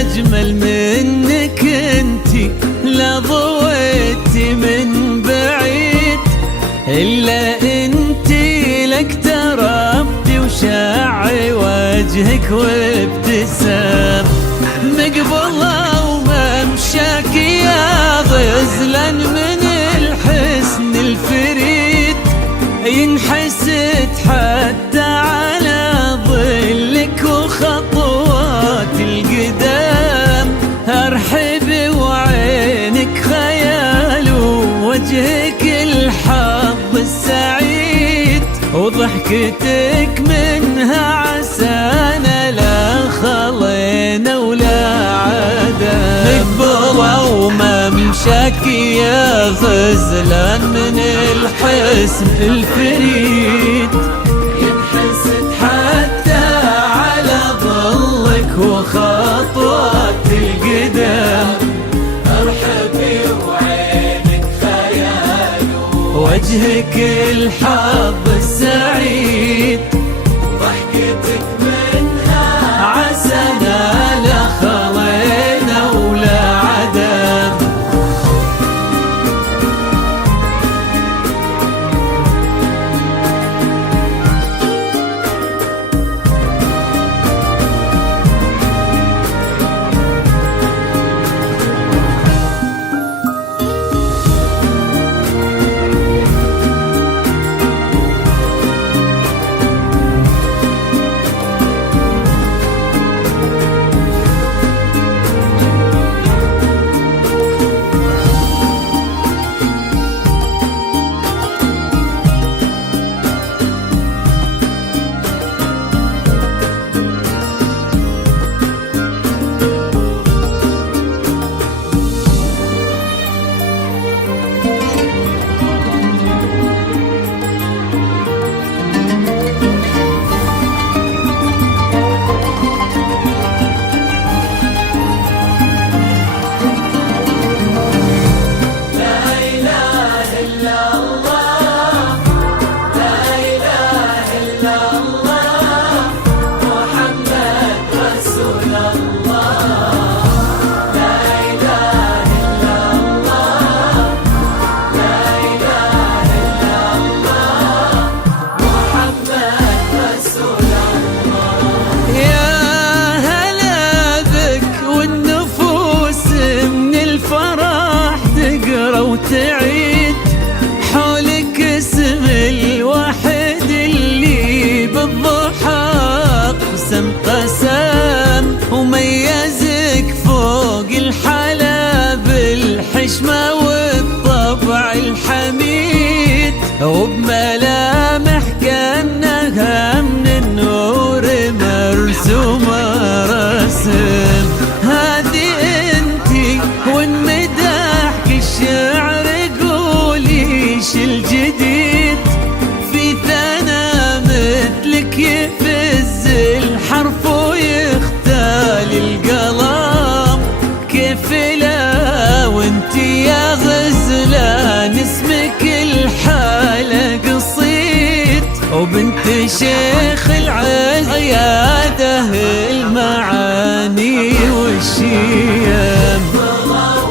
أجمل منك انتي لا ضويتي من بعيد، إلا انتي لك تربتي وشاعي وجهك وابتسام. مقبلة وممشاك يا غزلا من الحسن الفريد، ينحسد حتى على ظلك وخطوات القدام. أرحب وعينك خيال ووجهك الحظ السعيد، وضحكتك منها عسانا لا خلينا ولا عدا. مقبلة وممشاك يا غزلا من الحسن الفريد، ينحسد حتى على ظلك وخطوات القدام. ارحبي وعينك خيال وجهك الحظ السعيد، ضحكتك منها عسانا لا خلينا ولا عدم. وتعيد حولك اسم الواحد اللي بالضحى قسم قسم، وميزك فوق الحلا بالحشمة والطبع الحميد، وبملامح كأنها من النور مرسومة رسم. هذه انتي والمداح الشعر قوليش الجديد، في ثنا مثلك يفز الحرف ويختال القلم. كيف لا وانتي يا غزلان اسمك الحالة قصيد، وبنت شيخ العيادة المعاني والشيم.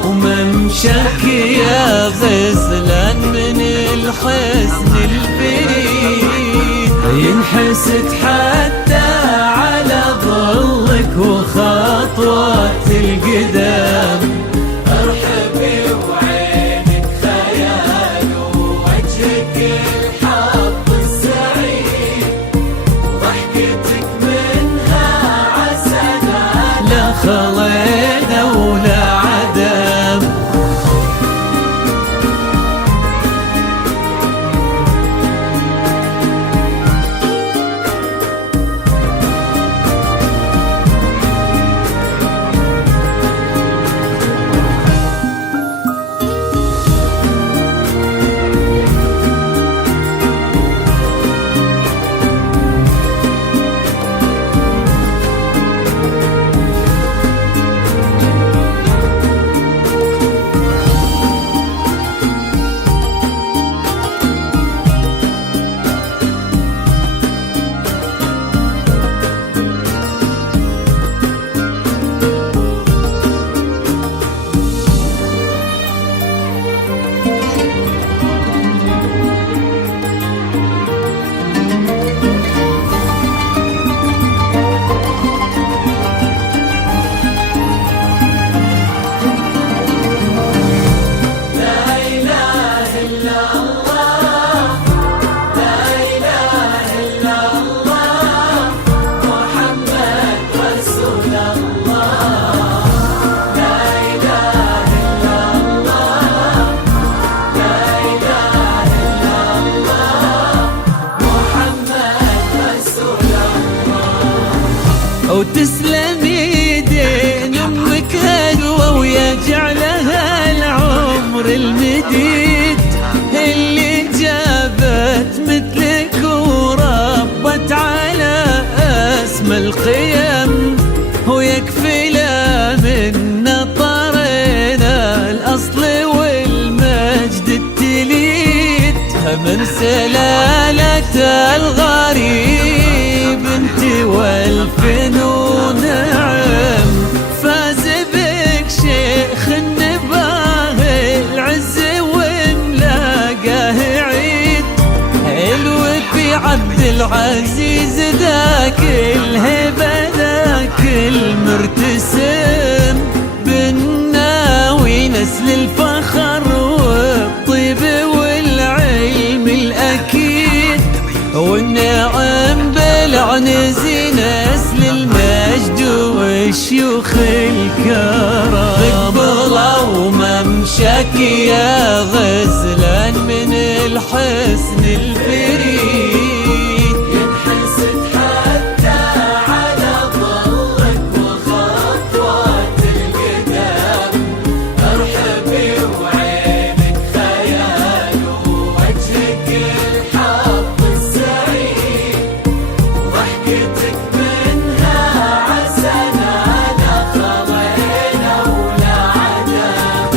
وممشاك يا غزلان من الحسن الفريد، ينحسد حتى على ظلك وخطوات القدام. ارحبي وعينك خيال ووجهك الحظ السعيد، ضحكتك منها عسانا لا خلينا ولا عدم. بلا منا طرينا الأصل والمجد التليد، من سلالة الغريب انت والفنون نعم. فاز بك شيخ النباه العز وملاقاه عيد، الوفي عبد العزيز ذاك الهبة ذاك المرتسم، بالناوي نسل الفخر والطيب والعلم الأكيد، والنعم بالعنز نسل المجد والشيوخ الكرام. قبلوا ممشاك يا غزلان من الحسن الفريد، ينحسد حتى على ظلك وخطوات القدام. ارحبي وعينك خيال ووجهك الحظ السعيد، ضحكتك منها عسنا لا خضينا ولا عدم.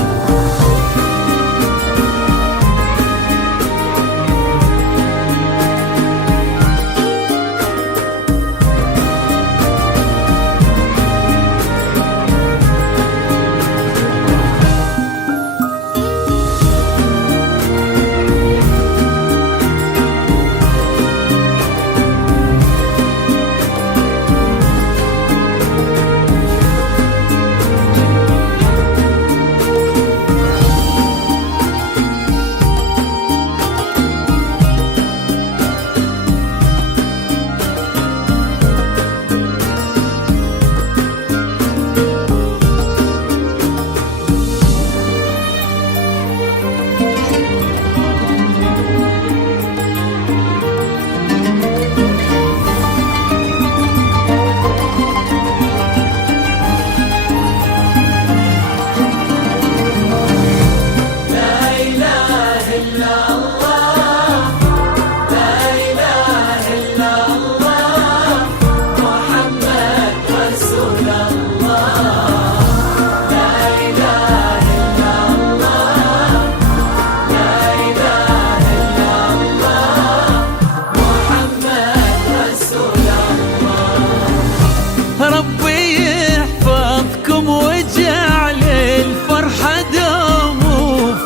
ربي يحفظكم وجعل الفرحة دوم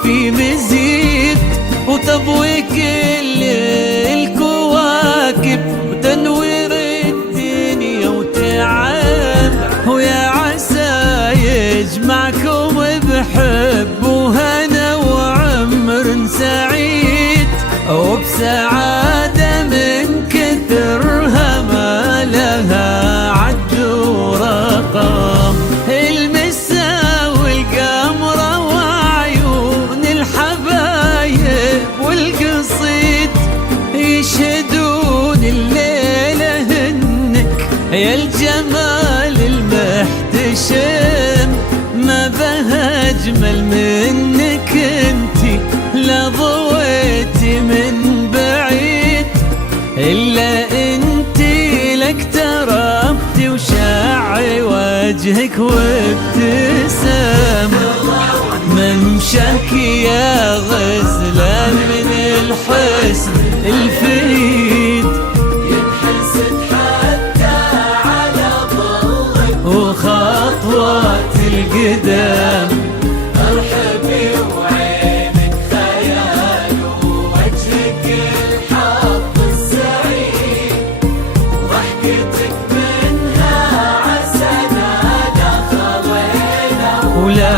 في مزيد، وتضوي كل الكواكب وتنوير الدنيا وتعب، ويا عسى يجمعكم بحب وهنا وعمر سعيد، وبسعادة من كثرها ما لها عد ورقم. المسا والقمرة وعيون الحبايب والقصيد يشهدون الليلة هنك يا الجمال المحتشم، ما بها أجمل منك انتي لا ضويتي من بعيد، إلا انتي لك تربتي وشاعي وجهك وابتسام. ممشاك يا غزلان من الحسن الفريد، ينحسد حتى على ظلك وخطوات القدام. ارحبي وعينك خيال ووجهك الحظ السعيد، ضحكتك منها عسنا لا خضينا ولا